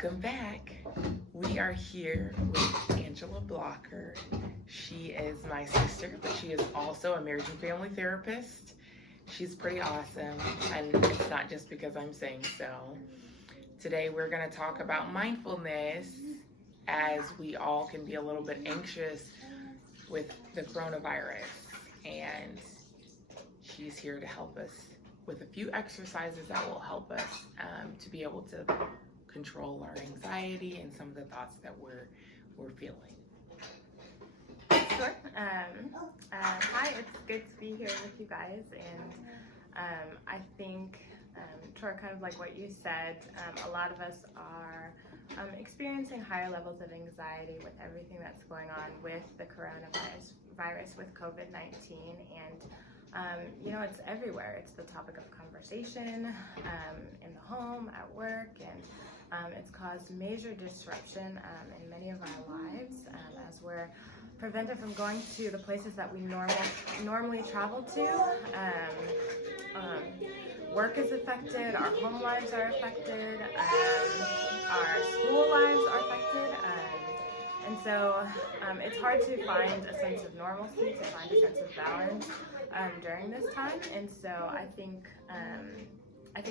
Welcome back. We are here with Angela Blocker. She is my sister, but she is also a marriage and family therapist. She's pretty awesome, and it's not just because I'm saying so. Today we're going to talk about mindfulness, as we all can be a little bit anxious with the coronavirus, and she's here to help us with a few exercises that will help us to be able to control our anxiety and some of the thoughts that we're feeling. Sure. Hi, it's good to be here with you guys, and I think, Tor, kind of like what you said, a lot of us are experiencing higher levels of anxiety with everything that's going on with the coronavirus, with COVID-19, and it's everywhere. It's the topic of conversation in the home, at work, and it's caused major disruption in many of our lives as we're prevented from going to the places that we normally travel to. Work is affected, our home lives are affected, our school lives are affected, and so it's hard to find a sense of normalcy, to find a sense of balance during this time. And so I think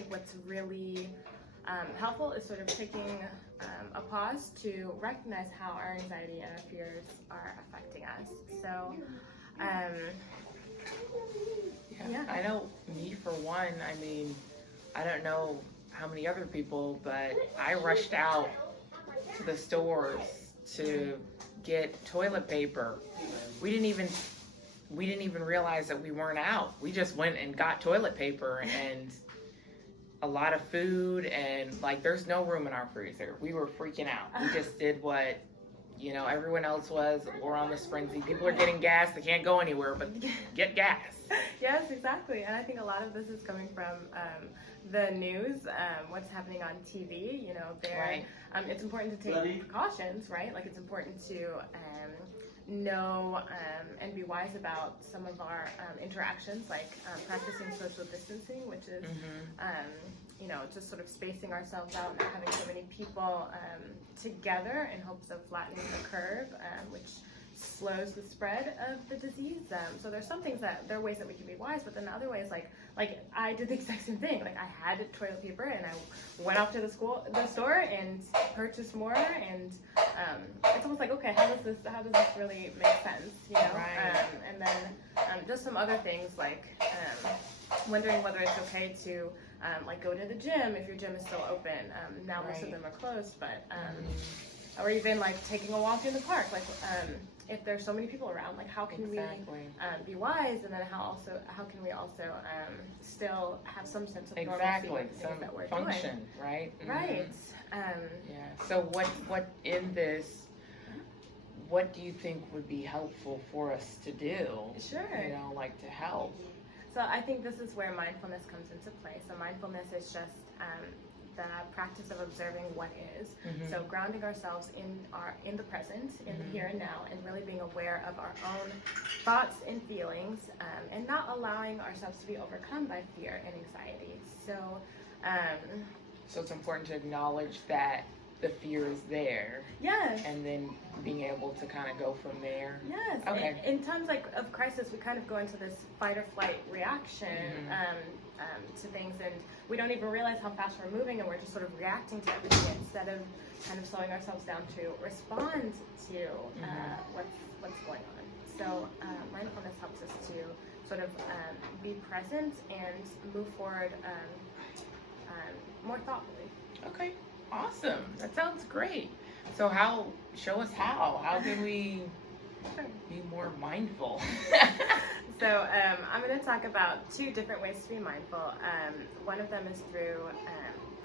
what's really helpful is sort of taking a pause to recognize how our anxiety and our fears are affecting us. So, yeah. I know me for one, I don't know how many other people, but I rushed out to the stores to get toilet paper. We didn't even realize that we weren't out. We just went and got toilet paper and a lot of food, and there's no room in our freezer. We were freaking out. We just did what everyone else was. We're on this frenzy. People are getting gas. They can't go anywhere but get gas. Yes, exactly. And I think a lot of this is coming from the news, what's happening on TV. Right. It's important to take precautions, right? It's important to know and be wise about some of our interactions, practicing social distancing, which is just sort of spacing ourselves out, not having so many people together in hopes of flattening the curve, which slows the spread of the disease. So there's some things there are ways that we can be wise, but then other ways, like I did the exact same thing. I had toilet paper and I went off to the store and purchased more, and it's almost like, okay, how does this really make sense? Right. And then just some other things wondering whether it's okay to go to the gym if your gym is still open. Now most of them are closed, but or even taking a walk in the park. If there's so many people around, how can we be wise, and then how can we also still have some sense of normalcy with things that we're function, doing. Right? Right. So what in this? What do you think would be helpful for us to do? Sure. To help. So I think this is where mindfulness comes into play. So mindfulness is just the practice of observing what is. Mm-hmm. So grounding ourselves in the present, in the here and now, and really being aware of our own thoughts and feelings, and not allowing ourselves to be overcome by fear and anxiety. So it's important to acknowledge that the fear is there. Yes. And then being able to kind of go from there. Yes. Okay. In times of crisis, we kind of go into this fight or flight reaction to things, and we don't even realize how fast we're moving, and we're just sort of reacting to everything instead of kind of slowing ourselves down to respond to what's going on. So mindfulness helps us to sort of be present and move forward more thoughtfully. Okay. Awesome. That sounds great. So show us how can we be more mindful? So I'm going to talk about two different ways to be mindful. One of them is through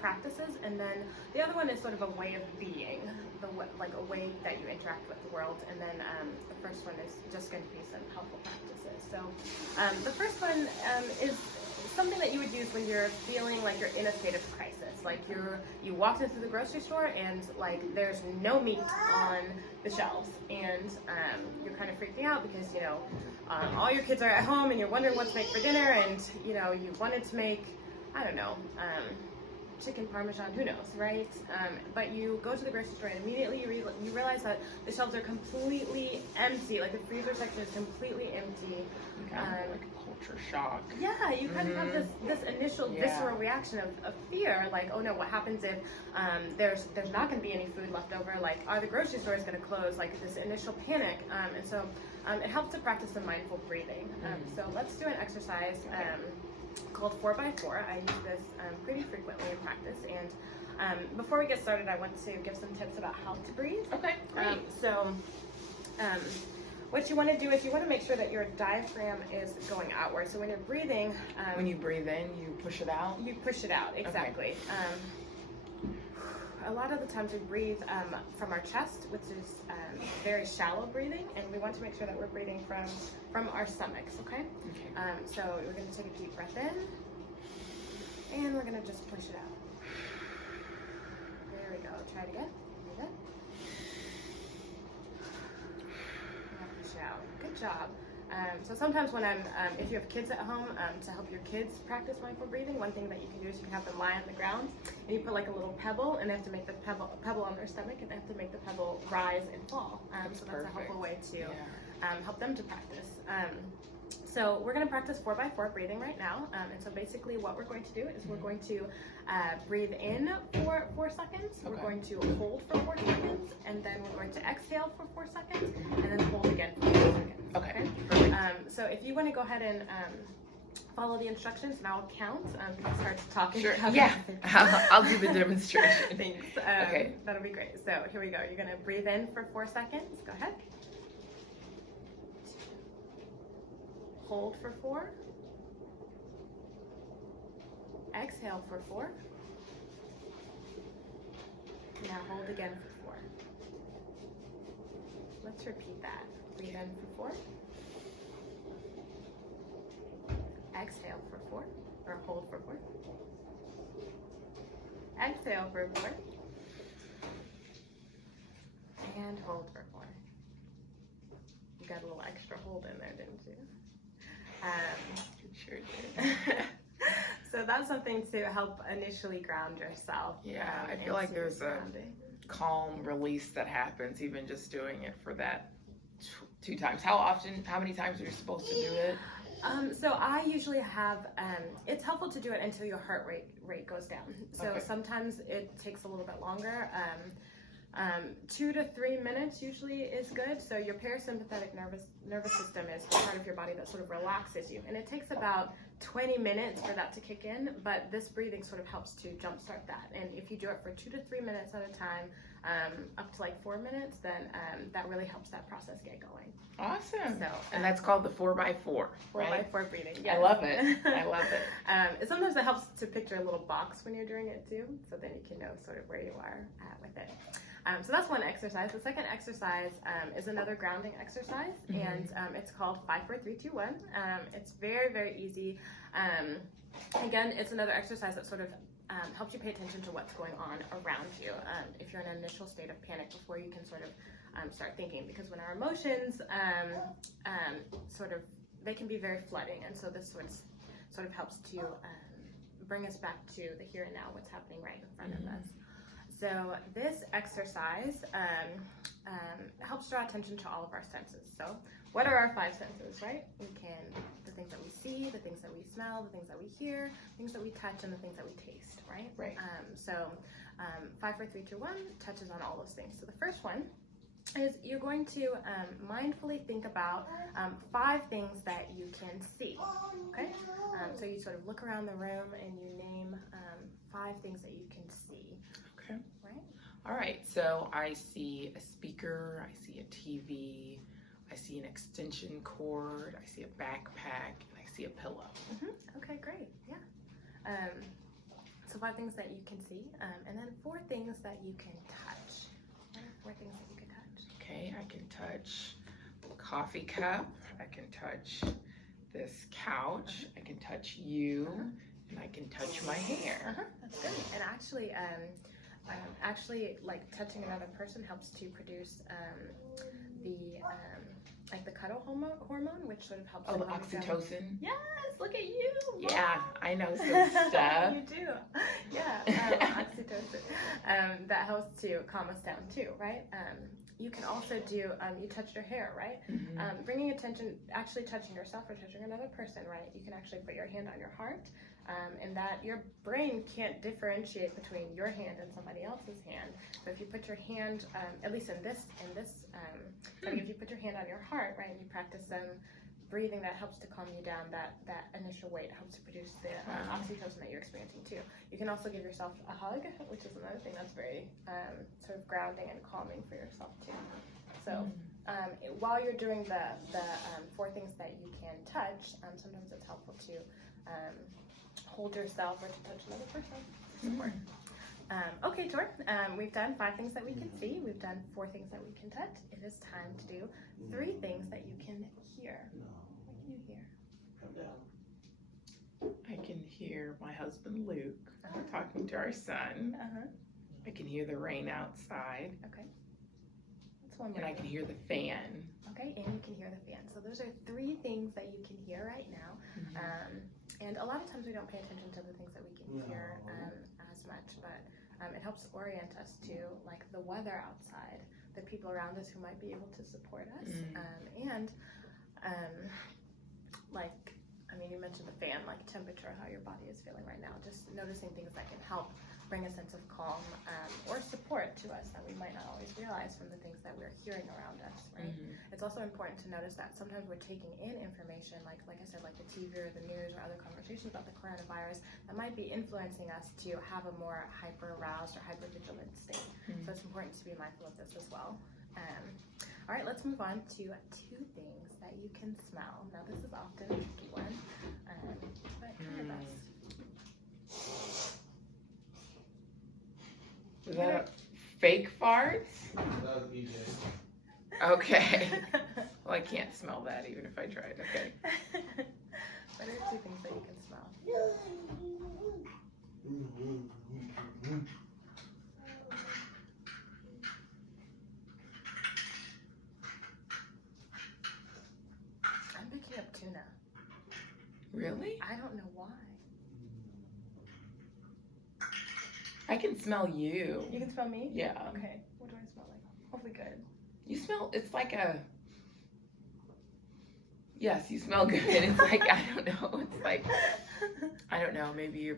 practices, and then the other one is sort of a way of being, a way that you interact with the world. And then the first one is just going to be some helpful practices. So the first one is something that you would use when you're feeling like you're in a state of crisis. You walked into the grocery store and there's no meat on the shelves, and you're kind of freaking out because all your kids are at home and you're wondering what to make for dinner, and you wanted to make, I don't know, chicken parmesan, who knows, right? But you go to the grocery store and immediately you realize that the shelves are completely empty, like the freezer section is completely empty. Like a culture shock. Yeah, you kind of have this initial visceral reaction of fear, like, oh no, what happens if there's not going to be any food left over? Like, are the grocery stores going to close? Like this initial panic, and so it helps to practice some mindful breathing. So let's do an exercise called 4x4. I use this pretty frequently in practice, and before we get started, I want to give some tips about how to breathe. Okay, great. What you want to do is you want to make sure that your diaphragm is going outward. So when you're breathing, when you breathe in, you push it out? You push it out, exactly. Okay. A lot of the times we breathe from our chest, which is very shallow breathing, and we want to make sure that we're breathing from our stomachs, okay? So we're going to take a deep breath in, and we're going to just push it out. There we go. Try it again. There we go. Out. Good job. So sometimes when if you have kids at home, to help your kids practice mindful breathing, one thing that you can do is you can have them lie on the ground and you put like a little pebble, and they have to make the pebble on their stomach, and they have to make the pebble rise and fall. So that's a helpful way to help them to practice. So we're going to practice 4x4 breathing right now. And so basically what we're going to do is we're going to breathe in for 4 seconds. We're going to hold for 4 seconds, and then we're going to exhale for 4 seconds, and then hold again for 4 seconds. Okay. Perfect. So if you want to go ahead and follow the instructions, and I'll count. Can I start talking? Sure. Yeah. I'll do the demonstration. Thanks. Okay. That'll be great. So here we go. You're going to breathe in for 4 seconds. Go ahead. Hold for 4. Exhale for 4. Now hold again for 4. Let's repeat that. Breathe in for 4. Exhale for 4. Or hold for 4. Exhale for 4. And hold for 4. You got a little extra hold in there, didn't you? Sure did. So that's something to help initially ground yourself. Yeah, I feel like there's a calm release that happens even just doing it for that 2 times. How many times are you supposed to do it? So I usually have, it's helpful to do it until your heart rate goes down. So sometimes it takes a little bit longer. 2 to 3 minutes usually is good. So your parasympathetic nervous system is the part of your body that sort of relaxes you, and it takes about 20 minutes for that to kick in, but this breathing sort of helps to jumpstart that. And if you do it for 2 to 3 minutes at a time, up to like 4 minutes, then that really helps that process get going. Awesome. So, and that's called the 4x4. 4x4 breathing. Yes. I love it. I love it. Sometimes it helps to picture a little box when you're doing it too, so then you can know sort of where you are at with it. So that's one exercise. The second exercise is another grounding exercise, and it's called 5, 4, 3, 2, 1. It's very, very easy. Again, it's another exercise that sort of helps you pay attention to what's going on around you. If you're in an initial state of panic, before you can sort of start thinking, because when our emotions they can be very flooding, and so this sort of helps to bring us back to the here and now, what's happening right in front of us. So this exercise helps draw attention to all of our senses. So what are our 5 senses, right? The things that we see, the things that we smell, the things that we hear, things that we touch, and the things that we taste, right? Right. 5, 4, 3, 2, 1 touches on all those things. So the first one is you're going to mindfully think about 5 things that you can see, okay? So you sort of look around the room and you name 5 things that you can see. Okay. Right? All right, so I see a speaker, I see a TV, I see an extension cord, I see a backpack, and I see a pillow. Okay, great, yeah. So 5 things that you can see, and then 4 things that you can touch. What are 4 things that you can touch? Okay, I can touch a coffee cup, I can touch this couch, I can touch you, and I can touch my hair. That's good. And actually, like touching another person helps to produce the cuddle hormone, which sort of helps. Oh, the oxytocin. Yes, look at you. Yeah, I know some stuff. You do. Yeah. that helps to calm us down too, right? You can also do, you touched your hair, right? Bringing attention, actually touching yourself or touching another person, right? You can actually put your hand on your heart, and that your brain can't differentiate between your hand and somebody else's hand. So if you put your hand, at least in this setting, if you put your hand on your heart, right, and you practice breathing, that helps to calm you down, that initial weight helps to produce the oxytocin that you're experiencing too. You can also give yourself a hug, which is another thing that's very sort of grounding and calming for yourself too. So while you're doing the 4 things that you can touch, sometimes it's helpful to hold yourself or to touch another person. Okay, Tor, we've done 5 things that we can see. We've done 4 things that we can touch. It is time to do 3 things that you can hear. What can you hear? I can hear my husband Luke talking to our son. I can hear the rain outside. Okay. That's one more. And I can hear the fan. Okay, and you can hear the fan. So those are 3 things that you can hear right now. And a lot of times we don't pay attention to the things that we can hear as much, but it helps orient us to like the weather outside, the people around us who might be able to support us, and like, I mean, you mentioned the fan, like temperature, how your body is feeling right now, just noticing things that can help bring a sense of calm or support to us that we might not always realize from the things that we're hearing around us, right? It's also important to notice that sometimes we're taking in information, like I said, like the TV or the news or other conversations about the coronavirus that might be influencing us to have a more hyper-aroused or hyper-vigilant state. So it's important to be mindful of this as well. All right, let's move on to 2 things that you can smell. Now, this is often a tricky one, but do your best. Was that a fake fart? That was EJ. Okay. Well, I can't smell that even if I tried. Okay. What are 2 things that you can smell? I'm picking up tuna. Really? I don't know why. I can smell you. You can smell me? Yeah. Okay. What do I smell like? Hopefully good. You smell, it's like a, yes, you smell good. It's like, I don't know. It's like, I don't know, maybe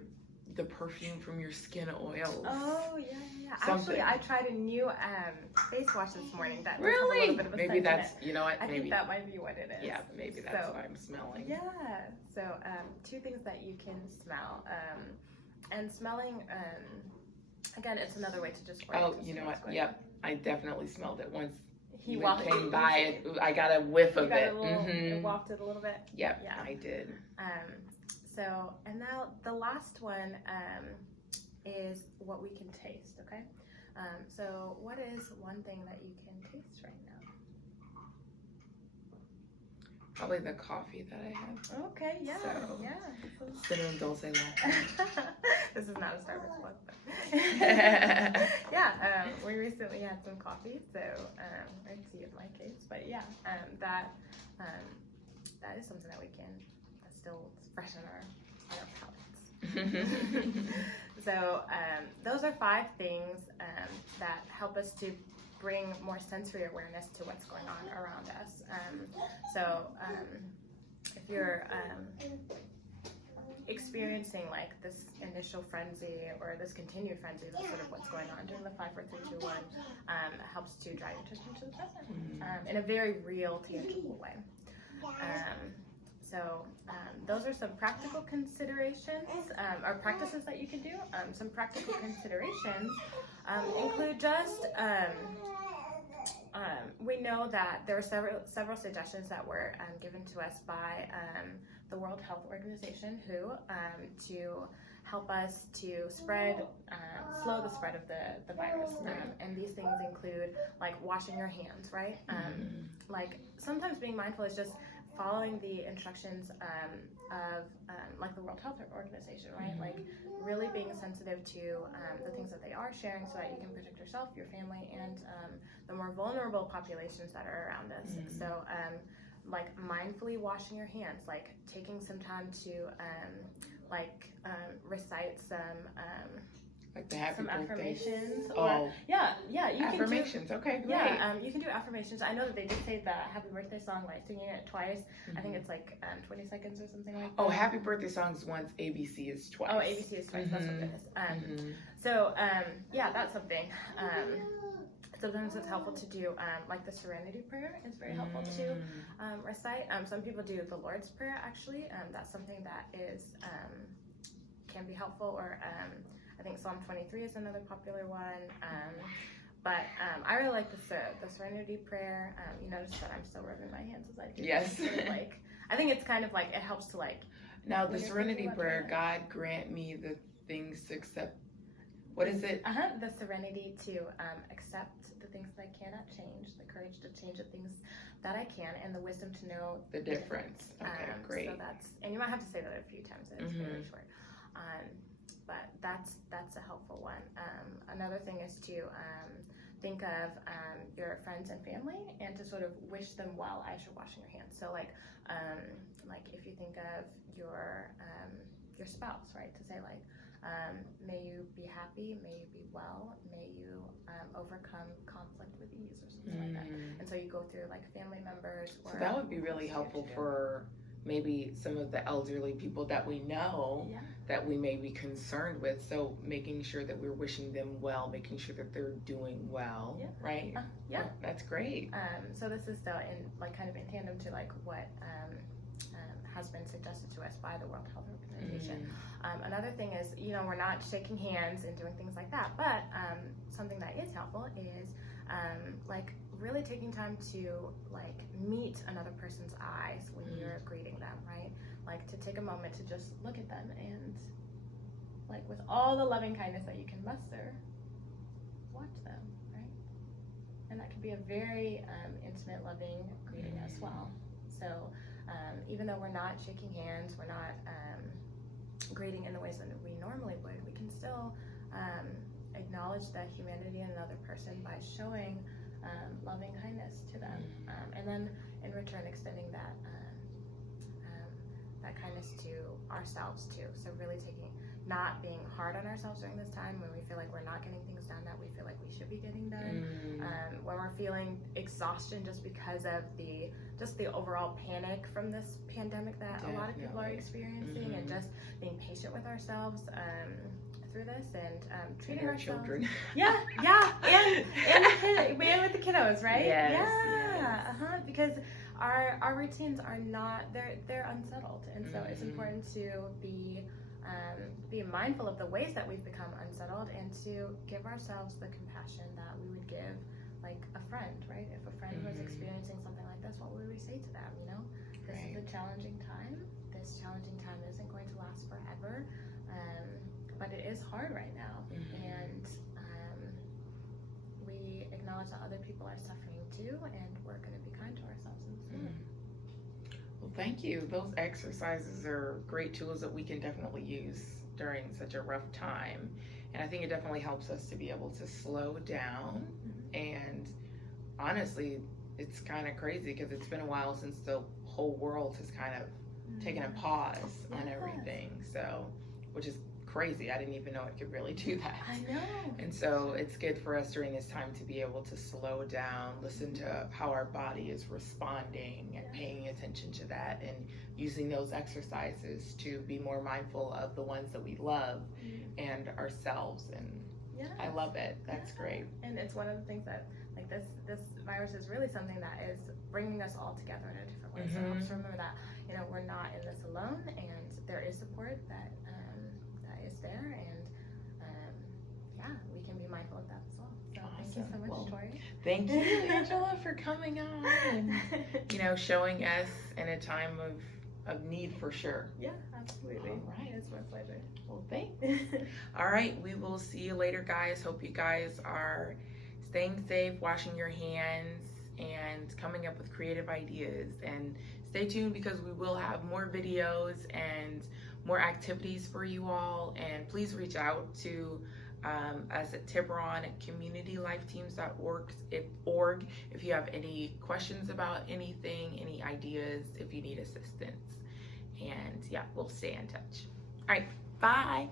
the perfume from your skin oils. Oh, yeah. Something. Actually, I tried a new face wash this morning that has a Really? little bit of a Maybe scent that's, in it. you know what? I Maybe think that might be what it is. Yeah, maybe that's what I'm smelling. Yeah. So 2 things that you can smell. And smelling, again, it's another way to just orient us You know to what? what's going Yep. I definitely smelled it once. He we walked came by it. I got a whiff of it. It wafted a little bit. Yep, Yeah. I did. So, and now the last one is what we can taste, okay? So what is one thing that you can taste right now? Probably the coffee that I had. Okay, yeah, So, yeah. Cinnamon dulce latte. This is not a Starbucks plug, but we recently had some coffee, so or tea in my case, but yeah, that is something that we can still freshen our palates. So those are 5 things that help us to bring more sensory awareness to what's going on around us. If you're experiencing like this initial frenzy or this continued frenzy, that's sort of what's going on during the 5, 4, 3, 2, 1, helps to draw your attention to the present in a very real, tangible way. So those are some practical considerations or practices that you can do. Some practical considerations include just we know that there were several suggestions that were given to us by the World Health Organization, WHO, to help us to slow the spread of the virus. And these things include like washing your hands, right? Like sometimes being mindful is just following the instructions of like the World Health Organization, right? Like really being sensitive to the things that they are sharing so that you can protect yourself, your family, and the more vulnerable populations that are around us. So like mindfully washing your hands, like taking some time to recite some Like the happy some birthday. affirmations. Oh. Yeah, you affirmations. can do. Okay, great. Yeah, you can do affirmations. I know that they did say the happy birthday song, like singing it twice. I think it's like 20 seconds or something like that. Oh, happy birthday songs once, ABC is twice. Oh, ABC is twice. That's what it is. So, yeah, that's something. Sometimes it's helpful to do, like the Serenity Prayer is very helpful to recite. Some people do the Lord's Prayer, actually. That's something that is can be helpful. Or I think Psalm 23 is another popular one. But I really like the Serenity Prayer. You notice that I'm still rubbing my hands as I do. Yes. Sort of like, I think it's kind of like, it helps to like. Now the Serenity Prayer, God grant me the things to accept. What is it? The serenity to accept the things that I cannot change, the courage to change the things that I can, and the wisdom to know the difference. Okay, great. So and you might have to say that a few times. It's really short. But that's a helpful one. Another thing is to think of your friends and family, and to sort of wish them well as you're washing your hands. So like if you think of your spouse, right? To say like, may you be happy, may you be well, may you overcome conflict with ease, or something like that. And so you go through like family members. Or so that would be really helpful for maybe some of the elderly people that we know that we may be concerned with. So making sure that we're wishing them well, making sure that they're doing well, right? Yeah. Oh, that's great. So this is still in like kind of in tandem to like what has been suggested to us by the World Health Organization. Another thing is, we're not shaking hands and doing things like that, but something that is helpful is like really taking time to like meet another person's eyes when you're greeting them, right? Like to take a moment to just look at them and like with all the loving kindness that you can muster, watch them, right? And that could be a very intimate, loving greeting as well. So even though we're not shaking hands, we're not greeting in the ways that we normally would, we can still acknowledge the humanity in another person by showing loving kindness to them, and then in return extending that kindness to ourselves too. So really not being hard on ourselves during this time when we feel like we're not getting things done that we feel like we should be getting done. When we're feeling exhaustion just because of the overall panic from this pandemic that a lot of people are experiencing, and just being patient with ourselves through this, and treating our children. and with the kiddos, right? Because our routines are not, they're unsettled, and so it's important to be mindful of the ways that we've become unsettled, and to give ourselves the compassion that we would give like a friend, right? If a friend was experiencing something like this, what would we say to them? This is a challenging time. This challenging time isn't going to last forever, but it is hard right now, and we acknowledge that other people are suffering too, and we're going to be kind to ourselves in this moment. Well, thank you. Those exercises are great tools that we can definitely use during such a rough time. And I think it definitely helps us to be able to slow down. And honestly, it's kind of crazy because it's been a while since the whole world has kind of taken a pause on everything. So, which is crazy. I didn't even know it could really do that. I know. And so it's good for us during this time to be able to slow down, listen to how our body is responding, and paying attention to that, and using those exercises to be more mindful of the ones that we love and ourselves. And I love it. That's great. And it's one of the things that like this virus is really something that is bringing us all together in a different way. So it helps remember that we're not in this alone, and there is support that is there, and we can be mindful of that as well. So thank you so much, Tori. Thank you, Angela, for coming on and showing us in a time of need for sure. Yeah, absolutely. All right. It's my pleasure. Well, thanks. All right, we will see you later, guys. Hope you guys are staying safe, washing your hands, and coming up with creative ideas. And stay tuned because we will have more videos and more activities for you all. And please reach out to us at Tiburon at communitylifeteams.org if you have any questions about anything, any ideas, if you need assistance. And we'll stay in touch. All right, bye.